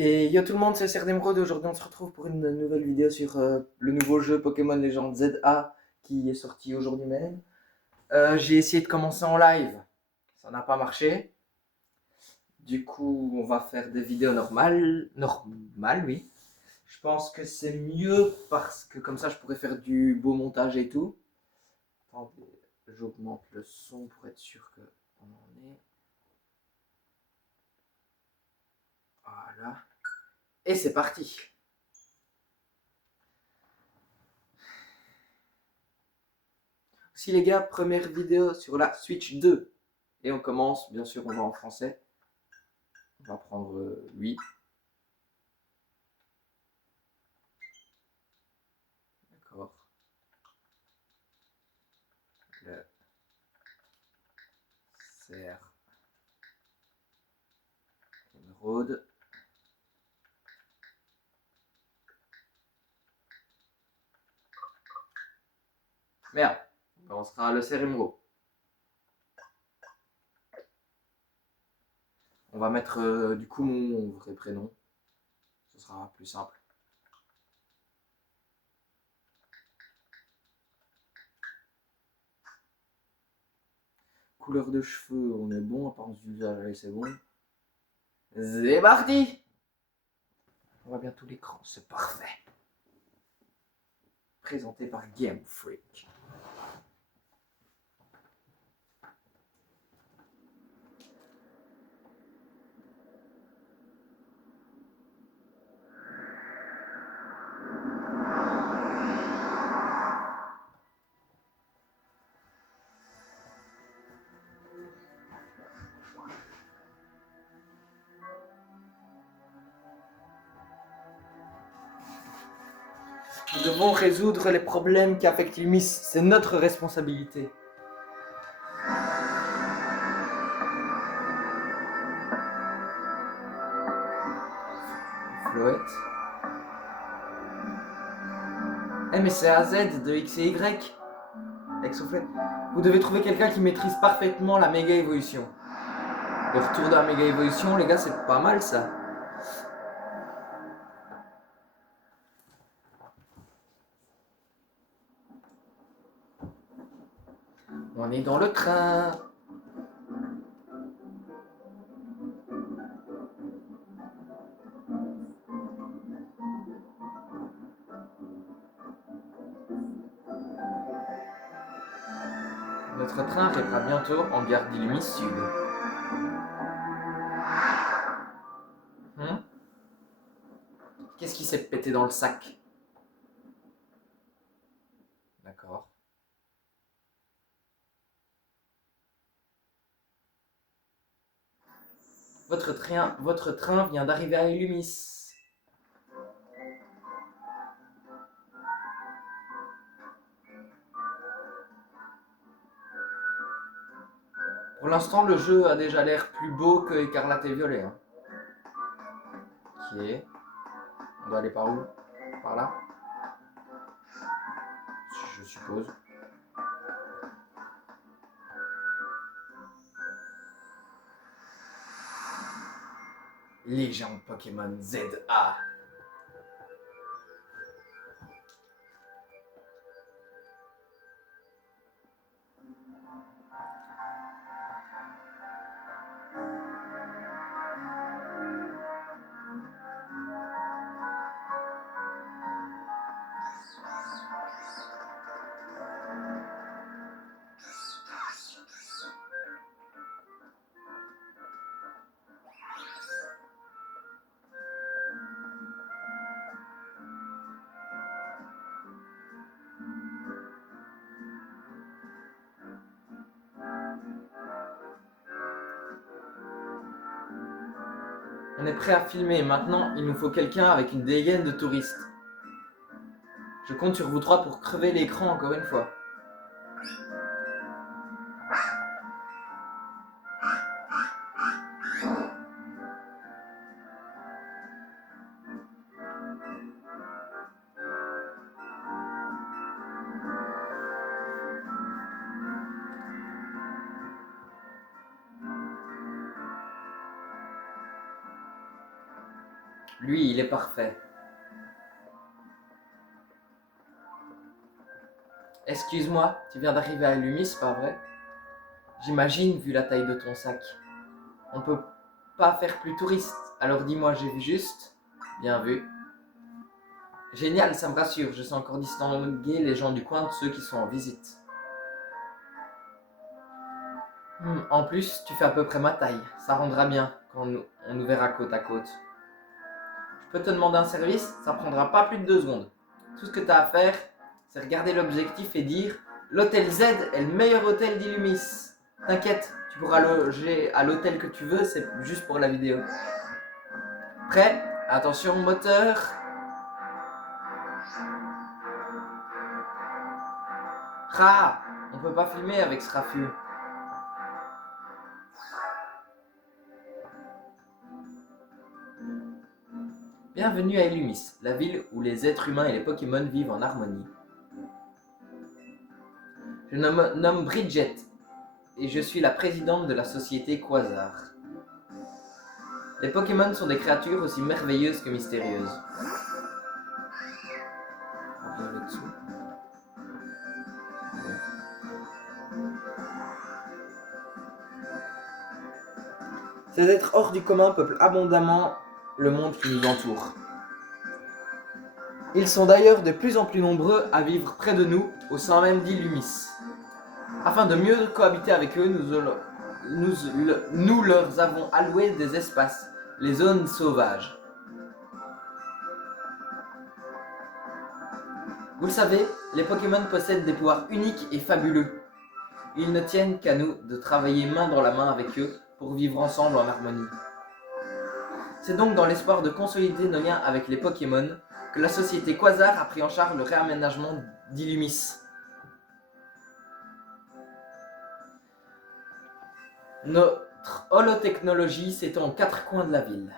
Et yo tout le monde, c'est Serdemrod. Aujourd'hui, on se retrouve pour une nouvelle vidéo sur le nouveau jeu Pokémon Legends ZA qui est sorti aujourd'hui même. J'ai essayé de commencer en live, ça n'a pas marché. Du coup, on va faire des vidéos normales. Normales, oui. Je pense que c'est mieux parce que comme ça, je pourrais faire du beau montage et tout. Attendez, j'augmente le son pour être sûr que on en est. Voilà. Et c'est parti. Si les gars, première vidéo sur la Switch 2. Et on commence, bien sûr, on va en français. On va prendre lui. D'accord. Le CR Emerald. Merde, on sera le CR Emerald. On va mettre du coup mon vrai prénom. Ce sera plus simple. Couleur de cheveux, on est bon. Apparence du visage, allez, c'est bon. C'est parti. On voit bien tout l'écran, c'est parfait. Présenté par Game Freak. Nous devons résoudre les problèmes qui affectent Lumis. C'est notre responsabilité. Floette. Eh mais c'est AZ de X et Y. Exoflette. Vous devez trouver quelqu'un qui maîtrise parfaitement la méga évolution. Le retour de la méga évolution, les gars, c'est pas mal ça. On est dans le train. Notre train arrivera bientôt en gare d'Illumis Sud. Qu'est-ce qui s'est pété dans le sac? D'accord. Votre train vient d'arriver à Illumis. Pour l'instant, le jeu a déjà l'air plus beau que Écarlate et Violet. Hein. Ok. On doit aller par où? Par là? Je suppose. Légende Pokémon ZA. On est prêt à filmer. Maintenant, il nous faut quelqu'un avec une dégaine de touriste. Je compte sur vous trois pour crever l'écran encore une fois. Lui, il est parfait. Excuse-moi, tu viens d'arriver à Illumis, pas vrai? J'imagine, vu la taille de ton sac. On peut pas faire plus touriste, alors dis-moi, j'ai vu juste. Bien vu. Génial, ça me rassure, je sais encore distinguer les gens du coin de ceux qui sont en visite. En plus, tu fais à peu près ma taille, ça rendra bien quand on nous verra côte à côte. Je peux te demander un service, ça prendra pas plus de 2 secondes. Tout ce que tu as à faire, c'est regarder l'objectif et dire « L'hôtel Z est le meilleur hôtel d'Illumis. » T'inquiète, tu pourras loger à l'hôtel que tu veux, c'est juste pour la vidéo. Prêt? Attention, moteur. Ra! On peut pas filmer avec ce raffut. Bienvenue à Illumis, la ville où les êtres humains et les Pokémon vivent en harmonie. Je me nomme Bridget et je suis la présidente de la société Quasar. Les Pokémon sont des créatures aussi merveilleuses que mystérieuses. Ces êtres hors du commun peuplent abondamment le monde qui nous entoure. Ils sont d'ailleurs de plus en plus nombreux à vivre près de nous, au sein même d'Illumis. Afin de mieux cohabiter avec eux, nous leur avons alloué des espaces, les zones sauvages. Vous le savez, les Pokémon possèdent des pouvoirs uniques et fabuleux. Ils ne tiennent qu'à nous de travailler main dans la main avec eux pour vivre ensemble en harmonie. C'est donc dans l'espoir de consolider nos liens avec les Pokémon que la société Quasar a pris en charge le réaménagement d'Illumis. Notre holotechnologie s'étend aux 4 coins de la ville.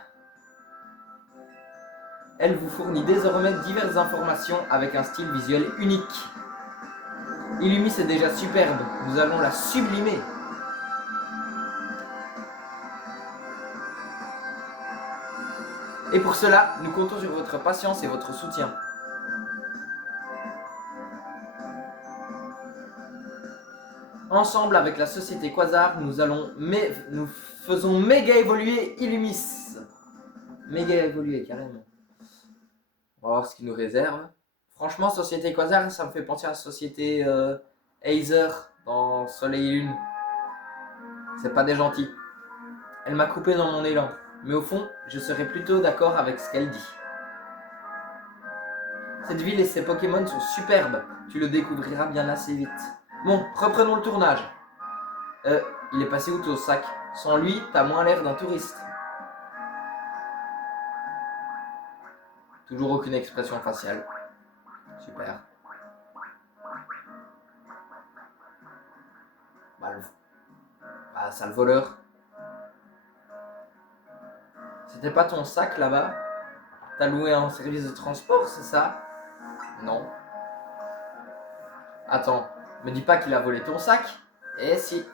Elle vous fournit désormais diverses informations avec un style visuel unique. Illumis est déjà superbe, nous allons la sublimer. Et pour cela, nous comptons sur votre patience et votre soutien. Ensemble avec la société Quasar, nous faisons méga évoluer Illumis. Méga évoluer, carrément. On va voir ce qu'il nous réserve. Franchement, société Quasar, ça me fait penser à la société Aether dans Soleil et Lune. C'est pas des gentils. Elle m'a coupé dans mon élan. Mais au fond, je serais plutôt d'accord avec ce qu'elle dit. Cette ville et ses Pokémon sont superbes. Tu le découvriras bien assez vite. Bon, reprenons le tournage. Il est passé où ton sac? Sans lui, t'as moins l'air d'un touriste. Toujours aucune expression faciale. Super. Sale voleur. C'était pas ton sac là-bas? T'as loué un service de transport, c'est ça? Non. Attends, me dis pas qu'il a volé ton sac? Eh si.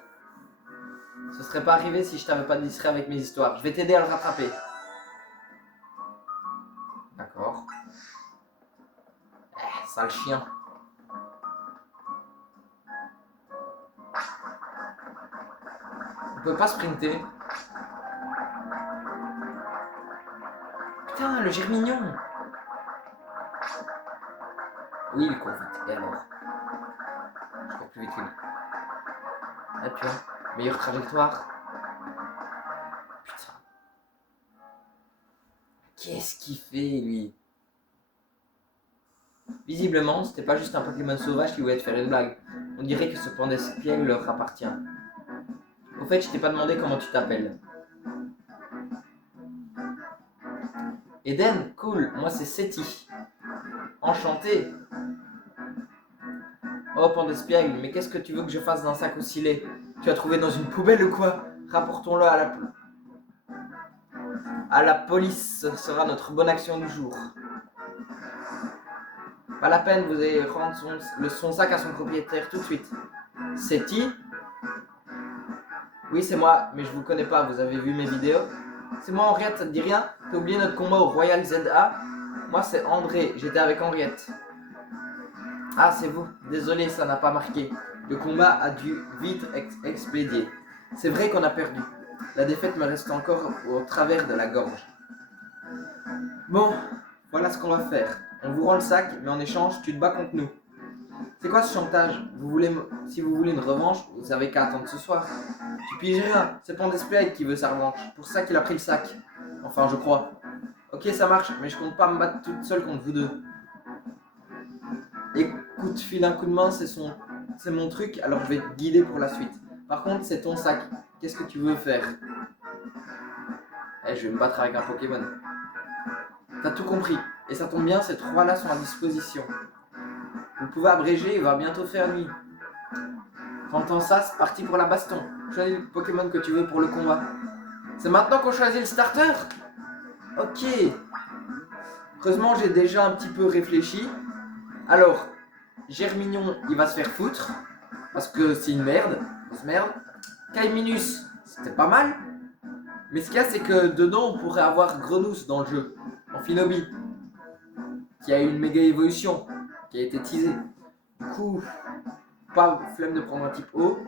Ce serait pas arrivé si je t'avais pas distrait avec mes histoires. Je vais t'aider à le rattraper. D'accord. Sale chien. On peut pas sprinter. Putain, le germignon. Oui, il court vite. Et alors? Je cours plus vite que lui. Ah, tu vois, meilleure trajectoire. Putain. Qu'est-ce qu'il fait, lui? Visiblement, c'était pas juste un Pokémon sauvage qui voulait te faire une blague. On dirait que ce pendespiel leur appartient. Au fait, je t'ai pas demandé comment tu t'appelles. Eden, cool, moi c'est Seti. Enchanté. Oh, pendespiègle, mais qu'est-ce que tu veux que je fasse d'un sac aussi laid? Tu as trouvé dans une poubelle ou quoi? Rapportons-le à la police, ce sera notre bonne action du jour. Pas la peine, vous allez rendre son sac à son propriétaire tout de suite. Seti? Oui, c'est moi, mais je vous connais pas, vous avez vu mes vidéos? C'est moi Henriette, ça te dit rien? T'as oublié notre combat au Royal ZA? Moi c'est André, j'étais avec Henriette. Ah c'est vous, désolé ça n'a pas marqué. Le combat a dû vite expédier. C'est vrai qu'on a perdu. La défaite me reste encore au travers de la gorge. Bon, voilà ce qu'on va faire. On vous rend le sac, mais en échange, tu te bats contre nous. C'est quoi ce chantage? Si vous voulez une revanche, vous avez qu'à attendre ce soir. Tu piges rien, c'est Pandesplay qui veut sa revanche. Pour ça qu'il a pris le sac. Enfin, je crois. Ok, ça marche, mais je compte pas me battre toute seule contre vous deux. Écoute, file un coup de main, c'est mon truc, alors je vais te guider pour la suite. Par contre, c'est ton sac. Qu'est-ce que tu veux faire? Je vais me battre avec un Pokémon. T'as tout compris. Et ça tombe bien, ces trois-là sont à disposition. Vous pouvez abréger, il va bientôt faire nuit. T'entends ça, c'est parti pour la baston. Choisis le Pokémon que tu veux pour le combat. C'est maintenant qu'on choisit le starter? Ok. Heureusement, j'ai déjà un petit peu réfléchi. Alors, Germignon, il va se faire foutre. Parce que c'est une merde. Grosse merde. Kaiminus, c'était pas mal. Mais ce qu'il y a, c'est que dedans, on pourrait avoir Grenousse dans le jeu. Amphinobi. Qui a eu une méga évolution. Qui a été teasée. Du coup, pas flemme de prendre un type haut.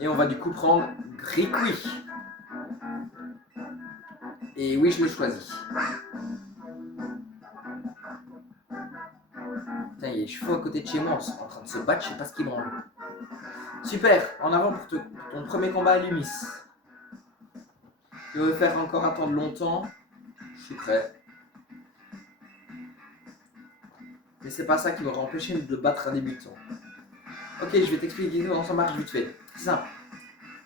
Et on va du coup prendre Grikui. Et oui, je le choisis. Putain, il y a des chevaux à côté de chez moi en train de se battre, je sais pas ce qu'ils branlent. Super, en avant pour ton premier combat à Lumis. Tu veux faire encore attendre longtemps? Je suis prêt. Mais c'est pas ça qui m'aura empêché de battre un débutant. Ok, je vais t'expliquer comment ça marche vite fait. C'est simple.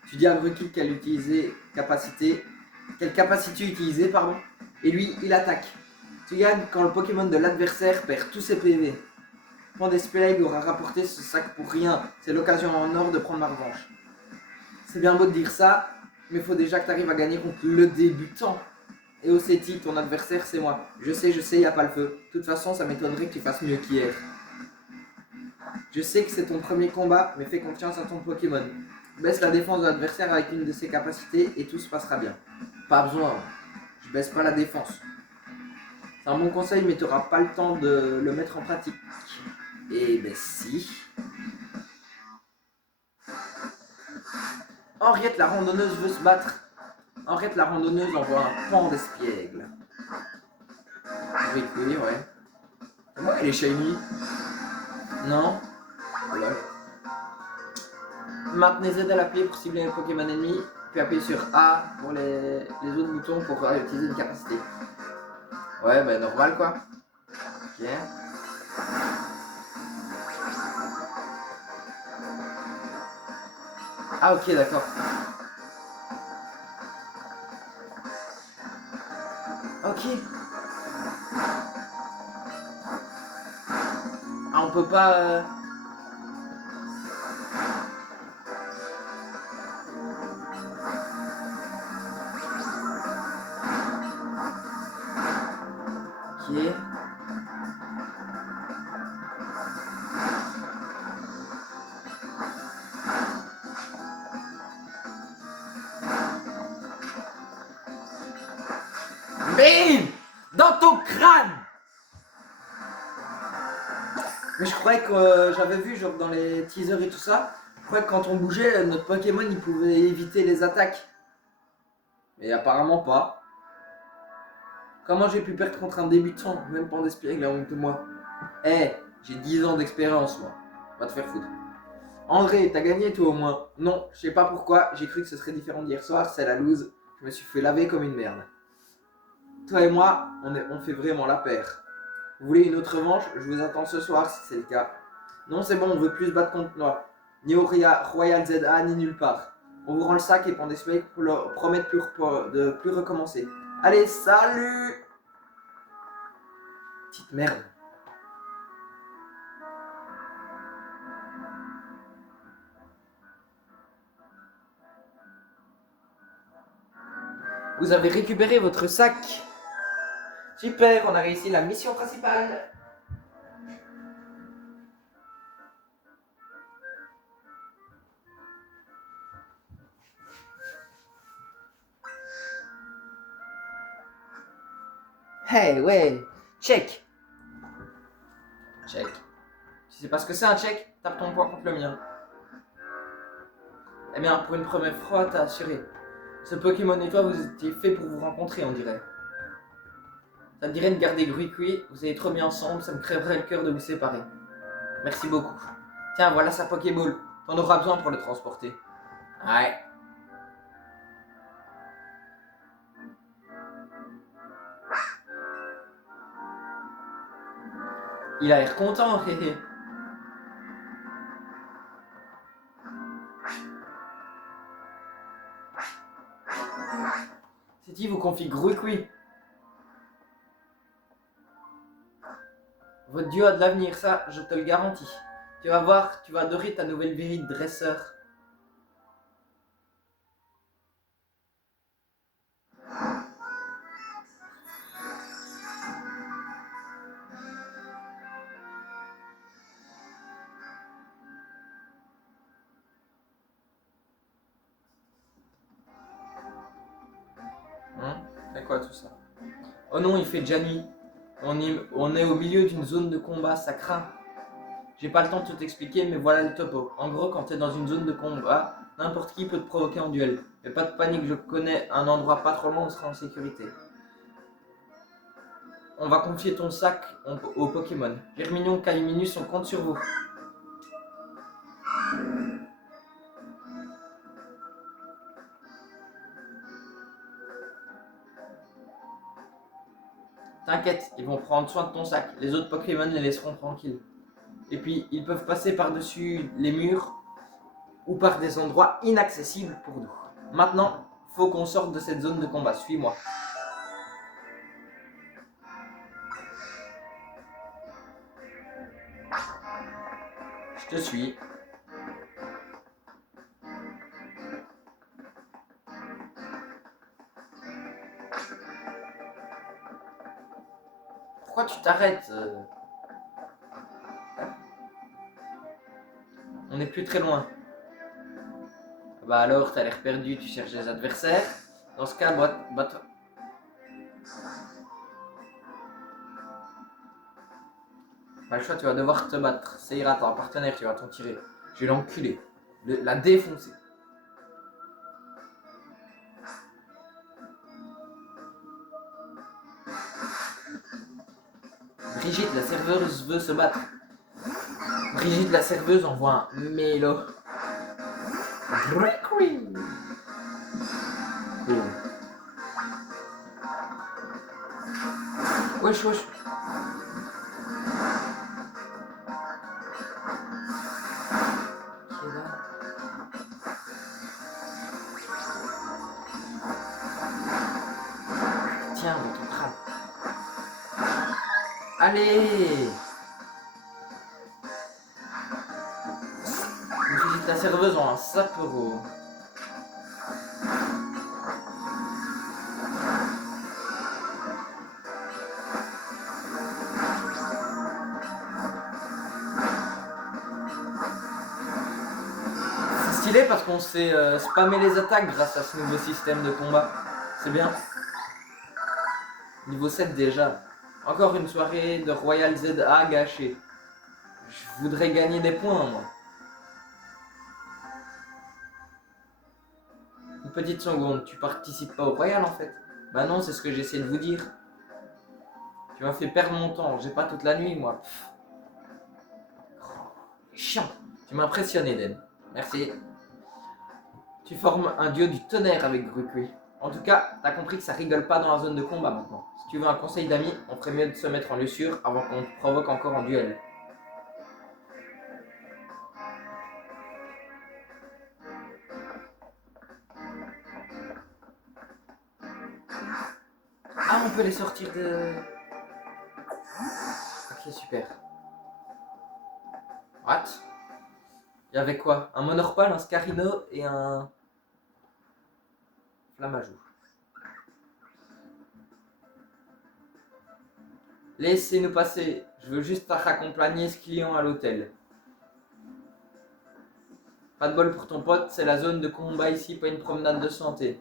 Tu dis à Grukil quelle capacité utiliser, pardon, et lui, il attaque. Tu gagnes quand le Pokémon de l'adversaire perd tous ses PV. Pandesplay aura rapporté ce sac pour rien. C'est l'occasion en or de prendre ma revanche. C'est bien beau de dire ça, mais faut déjà que tu arrives à gagner contre le débutant. Et Oceti, ton adversaire, c'est moi. Je sais, y a pas le feu. De toute façon, ça m'étonnerait que tu fasses mieux qu'hier. Je sais que c'est ton premier combat, mais fais confiance à ton Pokémon. Baisse la défense de l'adversaire avec une de ses capacités et tout se passera bien. Pas besoin, je baisse pas la défense. C'est un bon conseil, mais tu n'auras pas le temps de le mettre en pratique. Et ben si. Henriette la randonneuse veut se battre. Henriette la randonneuse envoie un pan d'espiègle. Oui, ouais. Moi, elle est shiny. Non. Voilà. Maintenez Z à l'appui pour cibler un Pokémon ennemi, puis appuyez sur A pour les autres boutons pour utiliser une capacité. Ouais, bah normal quoi. Ok. Ah ok, d'accord. Ok. Ah, on peut pas... Ok. Bim! Dans ton crâne! Mais je croyais que j'avais vu genre dans les teasers et tout ça, je croyais que quand on bougeait, notre Pokémon il pouvait éviter les attaques. Mais apparemment pas. Comment j'ai pu perdre contre un débutant? Même pas d'espérer la honte de moi. Eh, j'ai 10 ans d'expérience moi. Va te faire foutre. André, t'as gagné toi au moins? Non, je sais pas pourquoi, j'ai cru que ce serait différent d'hier soir, c'est la loose. Je me suis fait laver comme une merde. Toi et moi, on fait vraiment la paire. Vous voulez une autre revanche? Je vous attends ce soir si c'est le cas. Non, c'est bon, on veut plus se battre contre moi. Ni au Royal ZA, ni nulle part. On vous rend le sac et Pandesplay promet de plus recommencer. Allez, salut! Petite merde. Vous avez récupéré votre sac. Super, on a réussi la mission principale. Hey, ouais. Check. Check. Tu sais pas ce que c'est un check? Tape ton poing contre le mien. Eh bien, pour une première fois, t'as assuré. Ce Pokémon et toi, vous étiez fait pour vous rencontrer, on dirait. Ça te dirait de garder Gruicui, vous avez trop bien ensemble, ça me crèverait le cœur de vous séparer. Merci beaucoup. Tiens, voilà sa Pokéball. T'en auras besoin pour le transporter. Ouais. Il a l'air content, hé hé. C'est-il vous confie Gruicui? Votre duo a de l'avenir, ça, je te le garantis. Tu vas voir, tu vas adorer ta nouvelle vérité de dresseur. C'est quoi tout ça? Oh non, il fait déjà nuit. On est au milieu d'une zone de combat, ça craint. J'ai pas le temps de tout expliquer, mais voilà le topo. En gros, quand t'es dans une zone de combat, n'importe qui peut te provoquer en duel. Mais pas de panique, je connais un endroit pas trop loin où on sera en sécurité. On va confier ton sac au Pokémon. Germignon, Caliminus, on compte sur vous. T'inquiète, ils vont prendre soin de ton sac. Les autres Pokémon les laisseront tranquilles. Et puis, ils peuvent passer par-dessus les murs ou par des endroits inaccessibles pour nous. Maintenant, faut qu'on sorte de cette zone de combat. Suis-moi. Je te suis. Pourquoi tu t'arrêtes? On n'est plus très loin. Bah alors, t'as l'air perdu, tu cherches des adversaires. Dans ce cas, batte. Pas le choix, tu vas devoir te battre. Ça ira, t'as un partenaire, tu vas t'en tirer. Je vais l'enculer. La défoncer. Brigitte, la serveuse, veut se battre. Brigitte, la serveuse, envoie un mélo. Gregory. Cool. Wesh, wesh. Qui est là? Tiens, dans ton crâne. Allez! Brigitte, la serveuse, en un sapero. Stylé parce qu'on s'est spammé les attaques grâce à ce nouveau système de combat. C'est bien. Niveau 7 déjà. Encore une soirée de Royal ZA gâchée. Je voudrais gagner des points, moi. Une petite seconde, tu participes pas au Royal en fait? Bah non, c'est ce que j'essaie de vous dire. Tu m'as fait perdre mon temps, j'ai pas toute la nuit, moi. Chiant. Tu m'impressionnes, Eden. Merci. Tu formes un duo du tonnerre avec Gruicui. En tout cas, t'as compris que ça rigole pas dans la zone de combat maintenant. Si tu veux un conseil d'ami, on ferait mieux de se mettre en lieu sûr avant qu'on te provoque encore en duel. Ah, on peut les sortir de... Ok, super. What? Il y avait quoi? Un Monorpal, un Scarino et un... Flammajou. Laissez-nous passer. Je veux juste accompagner ce client à l'hôtel. Pas de bol pour ton pote, c'est la zone de combat ici, pas une promenade de santé.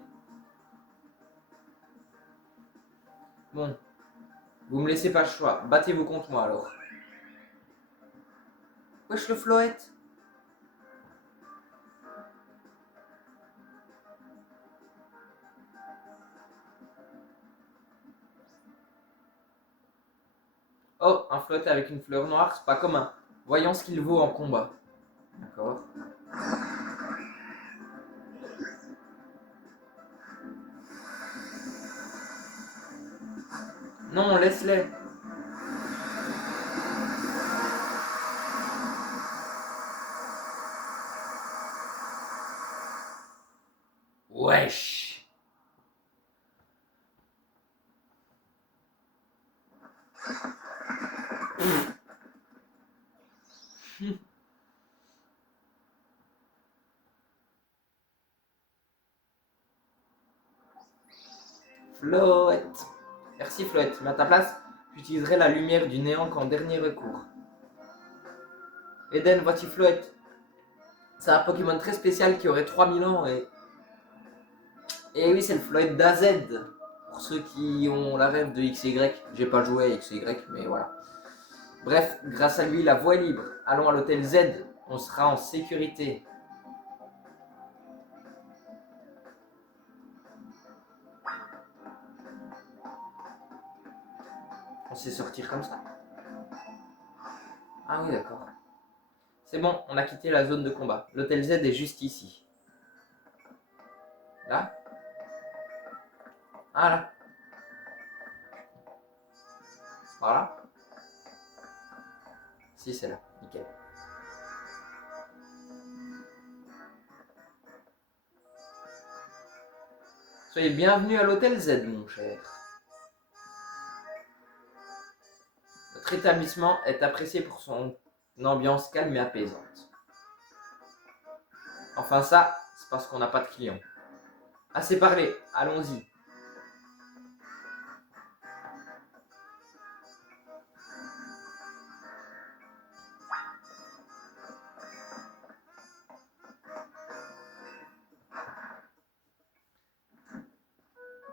Bon. Vous me laissez pas le choix. Battez-vous contre moi alors. Wesh le Floette. Oh, un Floette avec une fleur noire, c'est pas commun. Voyons ce qu'il vaut en combat. D'accord. Non, laisse-les. Wesh. Floette. Merci Floette, mais à ta place, j'utiliserai la lumière du néant qu'en dernier recours. Eden, voici Floette. C'est un Pokémon très spécial qui aurait 3000 ans et... Et oui, c'est le Floette d'AZ. Pour ceux qui ont la rêve de XY, j'ai pas joué à XY, mais voilà. Bref, grâce à lui, la voie est libre. Allons à l'hôtel Z, on sera en sécurité. On sait sortir comme ça. Ah oui, d'accord. C'est bon, on a quitté la zone de combat. L'hôtel Z est juste ici. Là? Ah là. C'est par là? Si, c'est là. Nickel. Soyez bienvenus à l'hôtel Z, mon cher. Notre établissement est apprécié pour son ambiance calme et apaisante. Enfin ça, c'est parce qu'on n'a pas de clients. Assez parlé, allons-y.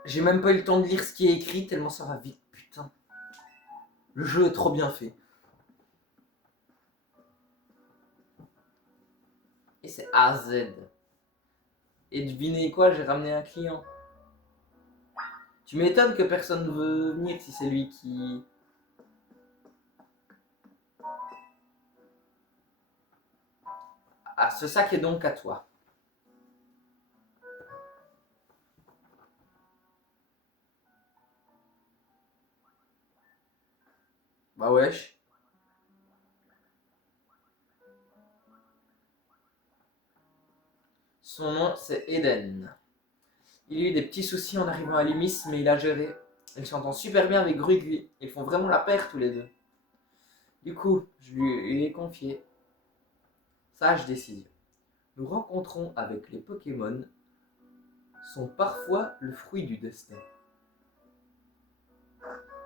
J'ai même pas eu le temps de lire ce qui est écrit tellement ça va vite, putain. Le jeu est trop bien fait. Et c'est AZ. Et devinez quoi, j'ai ramené un client. Tu m'étonnes que personne ne veut venir si c'est lui qui... Ah, ce sac est donc à toi. Bah wesh. Son nom c'est Eden. Il a eu des petits soucis en arrivant à Limis, mais il a géré. Il s'entend super bien avec Grugui. Ils font vraiment la paire tous les deux. Du coup, je lui ai confié. Sage décision. Nous rencontrons avec les Pokémon sont parfois le fruit du destin.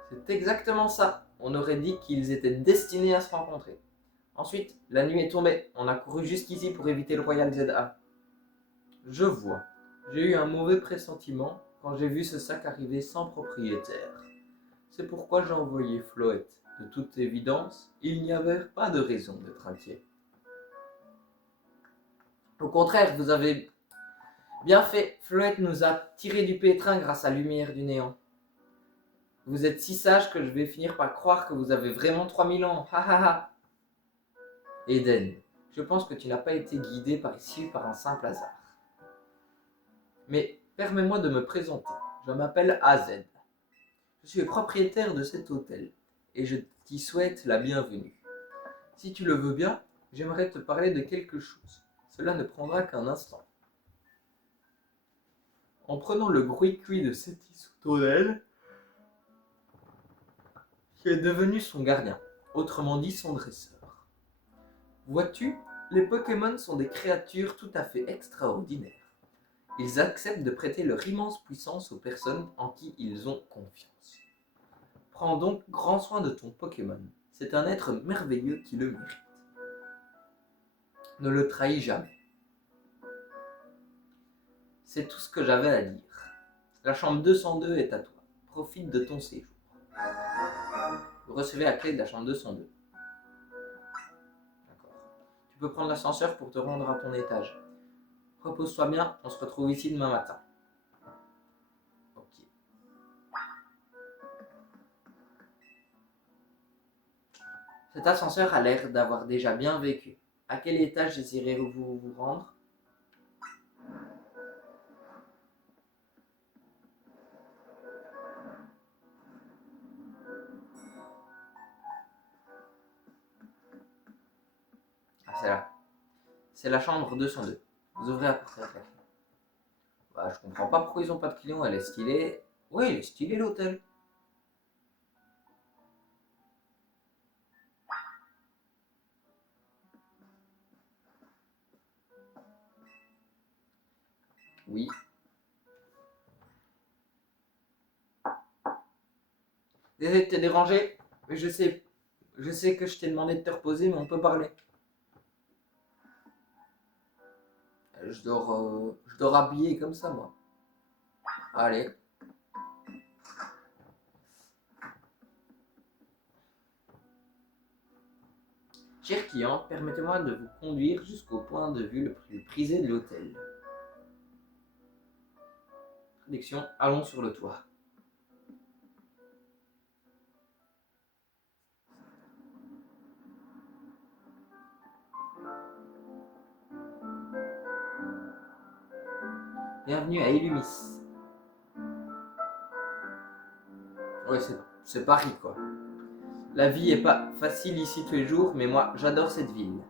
C'est exactement ça. On aurait dit qu'ils étaient destinés à se rencontrer. Ensuite, la nuit est tombée. On a couru jusqu'ici pour éviter le Royal ZA. Je vois. J'ai eu un mauvais pressentiment quand j'ai vu ce sac arriver sans propriétaire. C'est pourquoi j'ai envoyé Floette. De toute évidence, il n'y avait pas de raison d'être inquiet. Au contraire, vous avez bien fait. Floette nous a tiré du pétrin grâce à la lumière du néant. Vous êtes si sage que je vais finir par croire que vous avez vraiment 3000 ans. Ha ha ha. Eden, je pense que tu n'as pas été guidé par ici par un simple hasard. Mais permets-moi de me présenter. Je m'appelle AZ. Je suis le propriétaire de cet hôtel et je t'y souhaite la bienvenue. Si tu le veux bien, j'aimerais te parler de quelque chose. Cela ne prendra qu'un instant. En prenant le bruit cuit de cet hôtel, qui est devenu son gardien, autrement dit son dresseur. Vois-tu, les Pokémon sont des créatures tout à fait extraordinaires. Ils acceptent de prêter leur immense puissance aux personnes en qui ils ont confiance. Prends donc grand soin de ton Pokémon. C'est un être merveilleux qui le mérite. Ne le trahis jamais. C'est tout ce que j'avais à dire. La chambre 202 est à toi. Profite de ton séjour. Vous recevez la clé de la chambre 202. D'accord. Tu peux prendre l'ascenseur pour te rendre à ton étage. Repose-toi bien, on se retrouve ici demain matin. Ok. Cet ascenseur a l'air d'avoir déjà bien vécu. À quel étage désirez-vous vous rendre? Ah, c'est là. C'est la chambre 202. Vous ouvrez la porte avec la clé. Bah, je comprends pas pourquoi ils ont pas de clients. Elle est stylée. Oui, il est stylé l'hôtel. Oui. Désolé de te déranger, mais je sais que je t'ai demandé de te reposer, mais on peut parler. Je dors habillé comme ça, moi. Allez. Cher client, permettez-moi de vous conduire jusqu'au point de vue le plus prisé de l'hôtel. Traduction, allons sur le toit. Bienvenue à Illumis. Ouais, c'est Paris, quoi. La vie est pas facile ici tous les jours, mais moi, j'adore cette ville.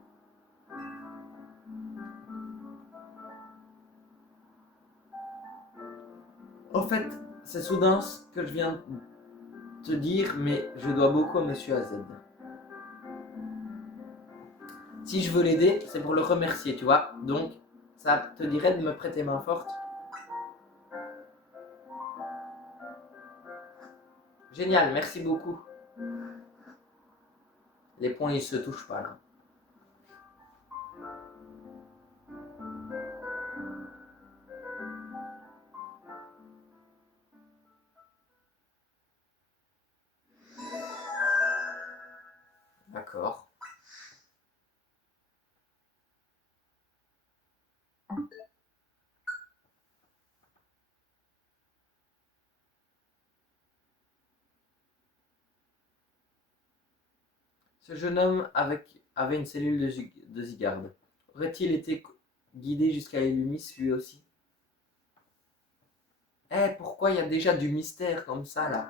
En fait, c'est soudain ce que je viens de te dire, mais je dois beaucoup à Monsieur AZ. Si je veux l'aider, c'est pour le remercier, tu vois. Donc, ça te dirait de me prêter main forte? Génial, merci beaucoup. Les poings, ils se touchent pas, là. D'accord. Ce jeune homme avait une cellule de Zygarde. Aurait-il été guidé jusqu'à Illumis lui aussi? Eh, pourquoi il y a déjà du mystère comme ça là?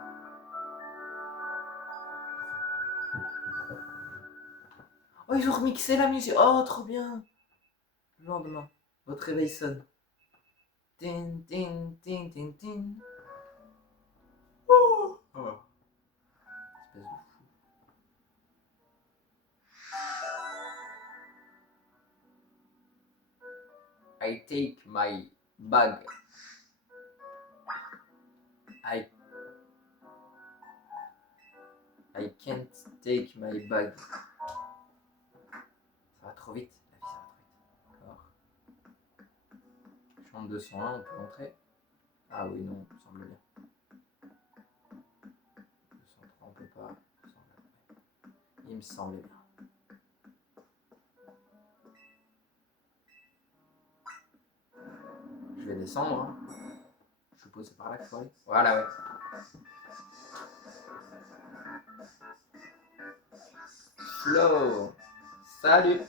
Oh, ils ont remixé la musique. Oh, trop bien. Le lendemain, votre réveil sonne. Tin, tin, tin, tin, tin. Oh. Espèce de fou. I take my bag. I can't take my bag. Ça va trop vite, la vie ça va trop vite. D'accord. Chambre 201, on peut entrer? Ah oui, non, il me semble bien. 203, on peut pas. Il me semblait bien. Je vais descendre. Hein. Je suppose c'est par là qu'il faut aller. Voilà, ouais. Flo. Salut.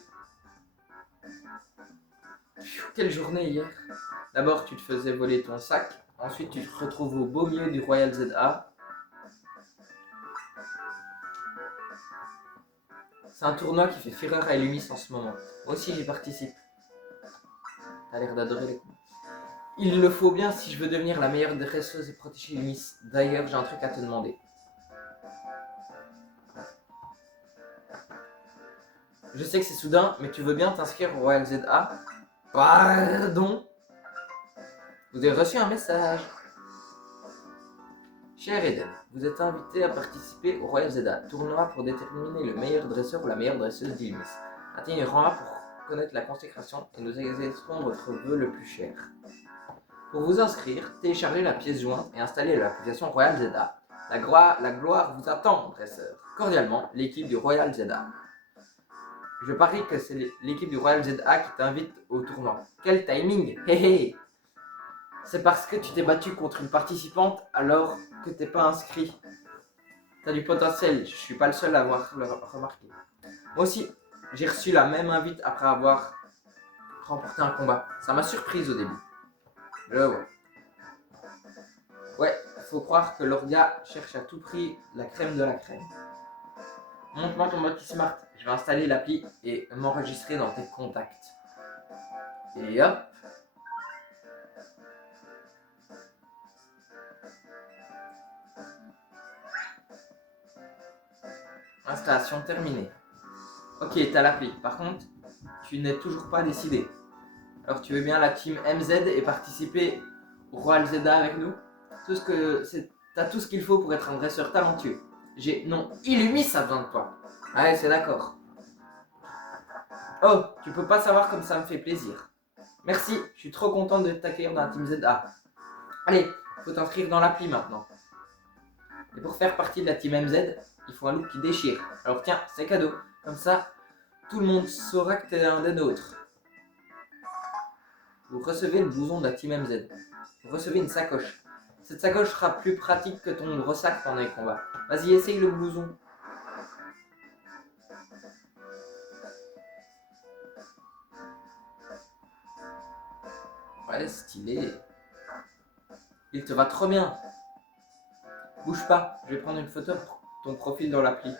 Quelle journée hier. D'abord, tu te faisais voler ton sac. Ensuite, tu te retrouves au beau milieu du Royal ZA. C'est un tournoi qui fait fureur à Illumis en ce moment. Moi aussi, j'y participe. T'as l'air d'adorer les coups. Il le faut bien si je veux devenir la meilleure dresseuse et protéger Illumis. D'ailleurs, j'ai un truc à te demander. Je sais que c'est soudain, mais tu veux bien t'inscrire au Royal ZA? Pardon? Vous avez reçu un message. Cher Eden, vous êtes invité à participer au Royal ZA, tournoi pour déterminer le meilleur dresseur ou la meilleure dresseuse d'Illumis. Atteignez rang A pour connaître la consécration et nous exercerons votre vœu le plus cher. Pour vous inscrire, téléchargez la pièce jointe et installez l'application Royal ZA. La gloire vous attend, dresseur. Cordialement, l'équipe du Royal ZA. Je parie que c'est l'équipe du Royal ZA qui t'invite au tournoi. Quel timing! Hé hé! C'est parce que tu t'es battu contre une participante alors que t'es pas inscrit. T'as du potentiel, je suis pas le seul à avoir remarqué. Moi aussi, j'ai reçu la même invite après avoir remporté un combat. Ça m'a surprise au début. Je vois. Ouais, faut croire que l'orga cherche à tout prix la crème de la crème. Montre-moi ton mode Smart. Je vais installer l'appli et m'enregistrer dans tes contacts. Et hop. Installation terminée. Ok, t'as l'appli. Par contre, tu n'es toujours pas décidé. Alors tu veux bien la team MZ et participer au Royal ZA avec nous? T'as tout ce qu'il faut pour être un dresseur talentueux. Non, Illumis a besoin de toi. Ouais, c'est d'accord. Oh, tu peux pas savoir comme ça me fait plaisir. Merci, je suis trop contente de t'accueillir dans la team ZA. Allez, faut t'inscrire dans l'appli maintenant. Et pour faire partie de la team MZ, il faut un look qui déchire. Alors tiens, c'est cadeau. Comme ça, tout le monde saura que t'es un des nôtres. Vous recevez le blouson de la team MZ. Vous recevez une sacoche. Cette sacoche sera plus pratique que ton gros sac pendant les combats. Vas-y, essaye le blouson. Ouais, stylé. Il te va trop bien. Bouge pas, je vais prendre une photo pour ton profil dans l'appli.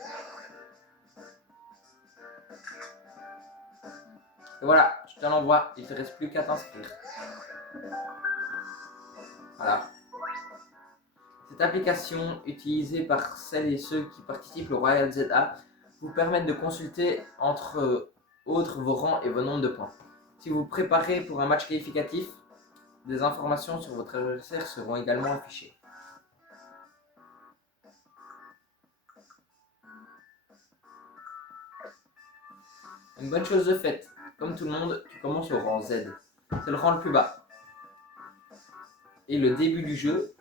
Et voilà, je te l'envoie, il te reste plus qu'à t'inscrire. Voilà. Cette application, utilisée par celles et ceux qui participent au Royal ZA, vous permet de consulter entre autres vos rangs et vos nombres de points. Si vous vous préparez pour un match qualificatif, des informations sur votre adversaire seront également affichées. Une bonne chose de faite. Comme tout le monde, tu commences au rang Z. C'est le rang le plus bas. Et le début du jeu,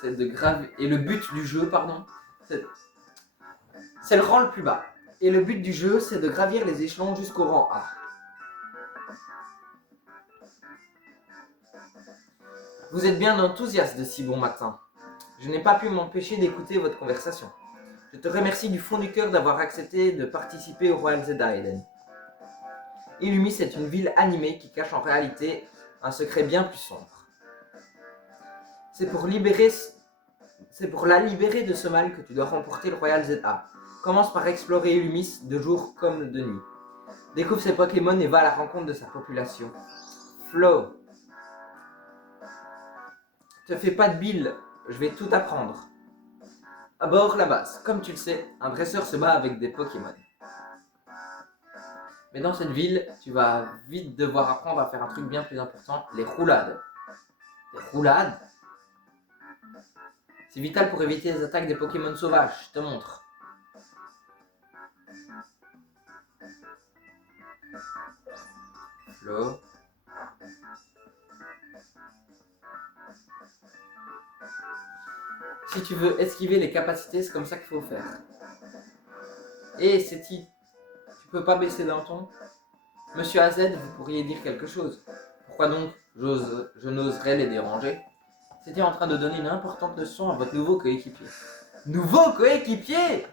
c'est de graver. Et le but du jeu, pardon, c'est le rang le plus bas. Et le but du jeu, c'est de gravir les échelons jusqu'au rang A. Vous êtes bien enthousiaste de si bon matin. Je n'ai pas pu m'empêcher d'écouter votre conversation. Je te remercie du fond du cœur d'avoir accepté de participer au Royal ZA, Eden. Illumis est une ville animée qui cache en réalité un secret bien plus sombre. C'est pour la libérer de ce mal que tu dois remporter le Royal ZA. Commence par explorer Illumis de jour comme de nuit. Découvre ses Pokémon et va à la rencontre de sa population. Flo. Te fais pas de bile, je vais tout apprendre. À bord la base, comme tu le sais, un dresseur se bat avec des Pokémon. Mais dans cette ville, tu vas vite devoir apprendre à faire un truc bien plus important, les roulades. Les roulades? C'est vital pour éviter les attaques des Pokémon sauvages, je te montre. Flo. Si tu veux esquiver les capacités, c'est comme ça qu'il faut faire. Et Seti, tu peux pas baisser d'un ton? Monsieur AZ, vous pourriez dire quelque chose. Pourquoi donc je n'oserais les déranger? C'était en train de donner une importante leçon à votre nouveau coéquipier. Nouveau coéquipier?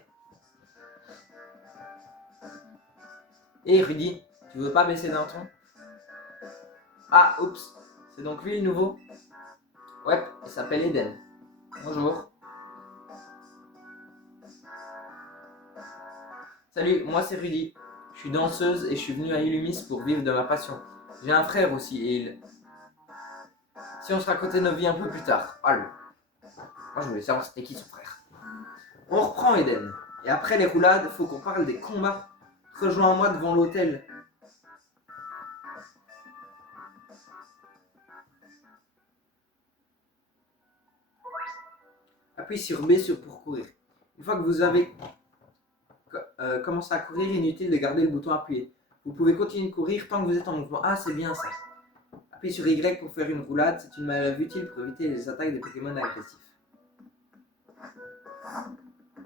Et Rudy, tu veux pas baisser d'un ton? Ah, oups, c'est donc lui le nouveau? Ouais, il s'appelle Eden. Bonjour. Salut, moi c'est Rudy. Je suis danseuse et je suis venue à Illumis pour vivre de ma passion. J'ai un frère aussi et il... Si on se racontait nos vies un peu plus tard. Allô. Moi je voulais savoir c'était qui son frère. On reprend Eden. Et après les roulades, faut qu'on parle des combats. Rejoins-moi devant l'hôtel. Appuie sur B pour courir. Une fois que vous avez commencé à courir, inutile de garder le bouton appuyé. Vous pouvez continuer de courir tant que vous êtes en mouvement. Ah, c'est bien ça. Appuyez sur Y pour faire une roulade. C'est une manœuvre utile pour éviter les attaques des Pokémon agressifs.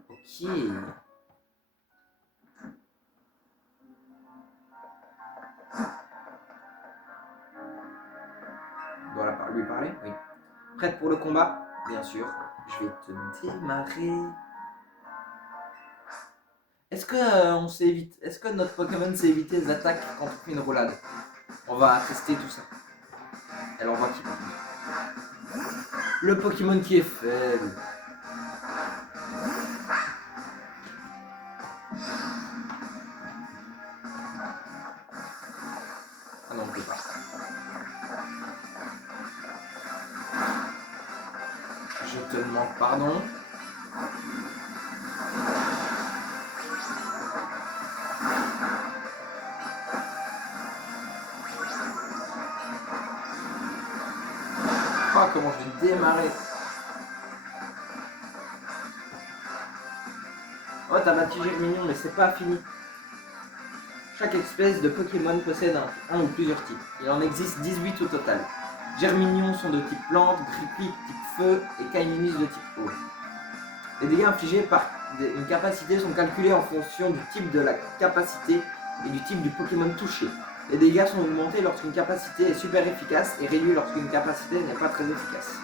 Ok. Voilà, lui parler. Oui. Prête pour le combat? Bien sûr. Je vais te démarrer. Est-ce que est-ce que notre Pokémon sait éviter les attaques quand on fait une roulade? On va tester tout ça. Alors on voit qui. Le Pokémon qui est faible. Ah non, on peut pas. Je te demande pardon. Ah, comment je vais démarrer. Oh, t'as battu Germignon, mais c'est pas fini. Chaque espèce de Pokémon possède un ou plusieurs types. Il en existe 18 au total. Germignon sont de type plante, Grippi type feu et Caiminis de type eau. Les dégâts infligés par une capacité sont calculés en fonction du type de la capacité et du type du Pokémon touché. Les dégâts sont augmentés lorsqu'une capacité est super efficace et réduits lorsqu'une capacité n'est pas très efficace.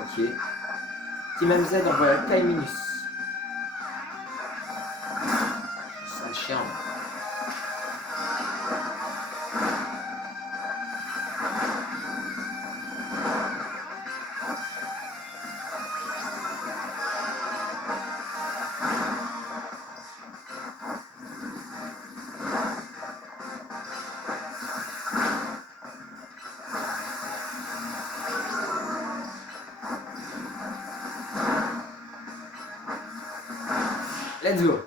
Ok. Team MZ envoie Caiminis. Sale chien. Let's go.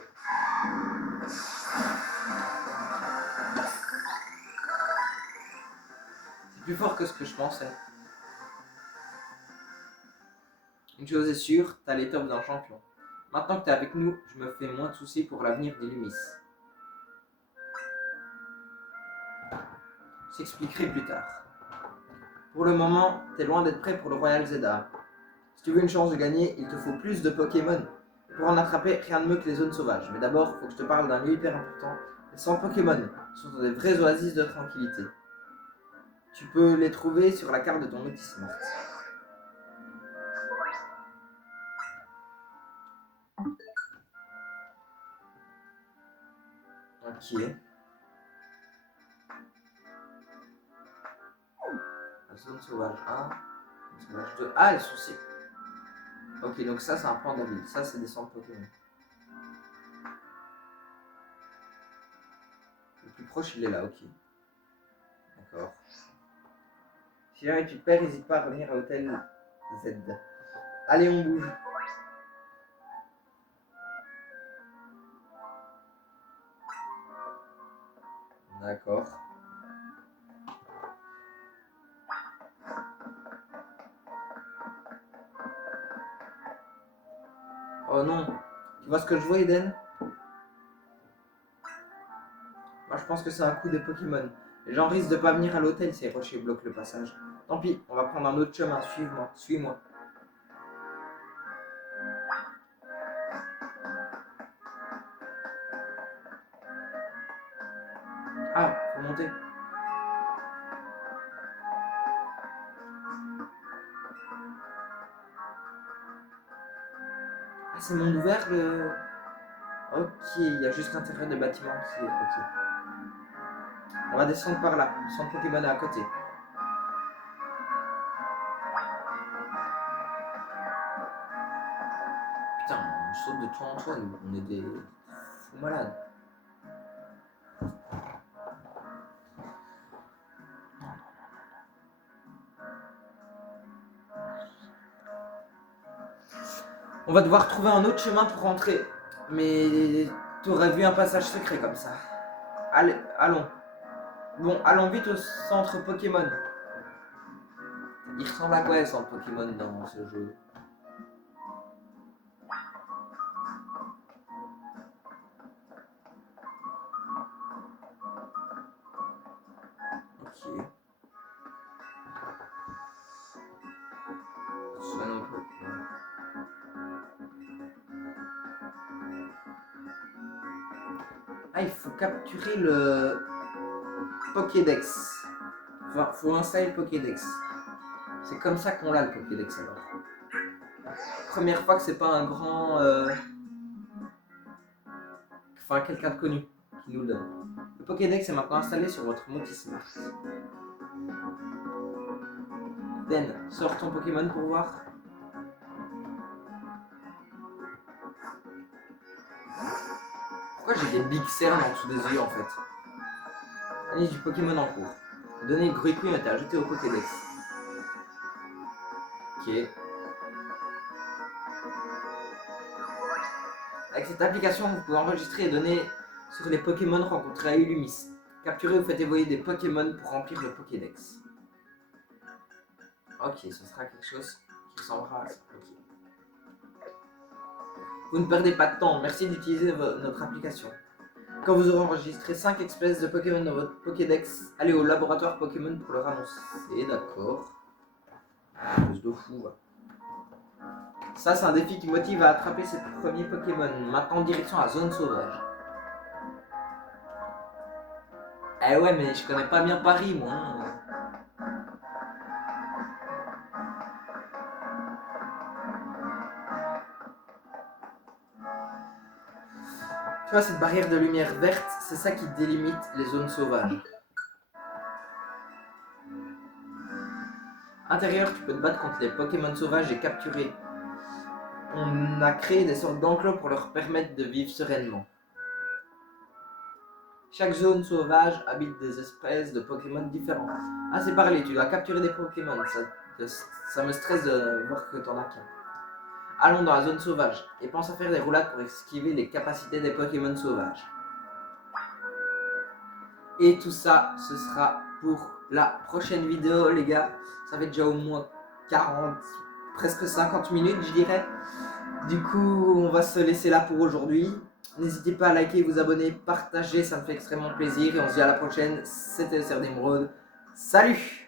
C'est plus fort que ce que je pensais. Une chose est sûre, t'as l'étoffe d'un champion. Maintenant que t'es avec nous, je me fais moins de soucis pour l'avenir des Lumis. J'expliquerai plus tard. Pour le moment, t'es loin d'être prêt pour le Royal ZA. Si tu veux une chance de gagner, il te faut plus de Pokémon. Pour en attraper, rien de mieux que les zones sauvages. Mais d'abord, faut que je te parle d'un lieu hyper important. Les 100 Pokémon sont des vraies oasis de tranquillité. Tu peux les trouver sur la carte de ton outil Smart. Ok. La zone sauvage 1, zone sauvage 2. Ah, les soucis. Ok, donc ça, c'est un point d'habile. Ça, c'est des 100 Pokémon. Le plus proche, il est là, ok. D'accord. Si jamais tu te perds, n'hésite pas à revenir à l'hôtel Z. Allez, on bouge. D'accord. Oh non. Tu vois ce que je vois, Eden? Moi, je pense que c'est un coup des Pokémon. Les gens risquent de pas venir à l'hôtel si les rochers bloquent le passage. Tant pis, on va prendre un autre chemin. Suis-moi. Suis-moi. Ah, faut monter. Ah, c'est monde ouvert le. Ok, il y a juste l'intérieur des bâtiments qui est. Ok. On va descendre par là. Le centre Pokémon est à côté. Putain, on saute de toi en toi, nous. On est des fous malades. On va devoir trouver un autre chemin pour rentrer. Mais t'aurais vu un passage secret comme ça. Allez, allons. Bon, allons vite au centre Pokémon. Il ressemble à quoi le centre Pokémon dans ce jeu? Ok. Ça non plus. Ah, il faut capturer le Pokédex. Enfin, faut installer le Pokédex. C'est comme ça qu'on l'a le Pokédex alors. Première fois que c'est pas un grand... Enfin, quelqu'un de connu qui nous le donne. Le Pokédex est maintenant installé sur votre Multismart. Den, sors ton Pokémon pour voir. Pourquoi j'ai des big cernes en dessous des yeux en fait? Allez, du Pokémon en cours. Donner Gruiquin a été ajouté au Pokédex. Ok. Avec cette application, vous pouvez enregistrer et donner sur les Pokémon rencontrés à Illumis. Capturez ou faites évoluer des Pokémon pour remplir le Pokédex. Ok, ce sera quelque chose qui ressemblera à ça. Okay. Vous ne perdez pas de temps, merci d'utiliser notre application. Quand vous aurez enregistré 5 espèces de Pokémon dans votre Pokédex, allez au laboratoire Pokémon pour leur annoncer. D'accord. Plus de fou. Ça, c'est un défi qui motive à attraper ses premiers Pokémon. Maintenant, direction la zone sauvage. Eh ouais, mais je connais pas bien Paris, moi. Tu vois, cette barrière de lumière verte, c'est ça qui délimite les zones sauvages. Intérieur, tu peux te battre contre les Pokémon sauvages et capturer. On a créé des sortes d'enclos pour leur permettre de vivre sereinement. Chaque zone sauvage habite des espèces de Pokémon différents. Ah, c'est parlé, tu dois capturer des Pokémon. Ça me stresse de voir que t'en as qu'un. Allons dans la zone sauvage et pense à faire des roulades pour esquiver les capacités des Pokémon sauvages. Et tout ça, ce sera pour la prochaine vidéo, les gars. Ça fait déjà au moins 40, presque 50 minutes, je dirais. Du coup, on va se laisser là pour aujourd'hui. N'hésitez pas à liker, vous abonner, partager, ça me fait extrêmement plaisir. Et on se dit à la prochaine. C'était le Sir d'Emeraude. Salut!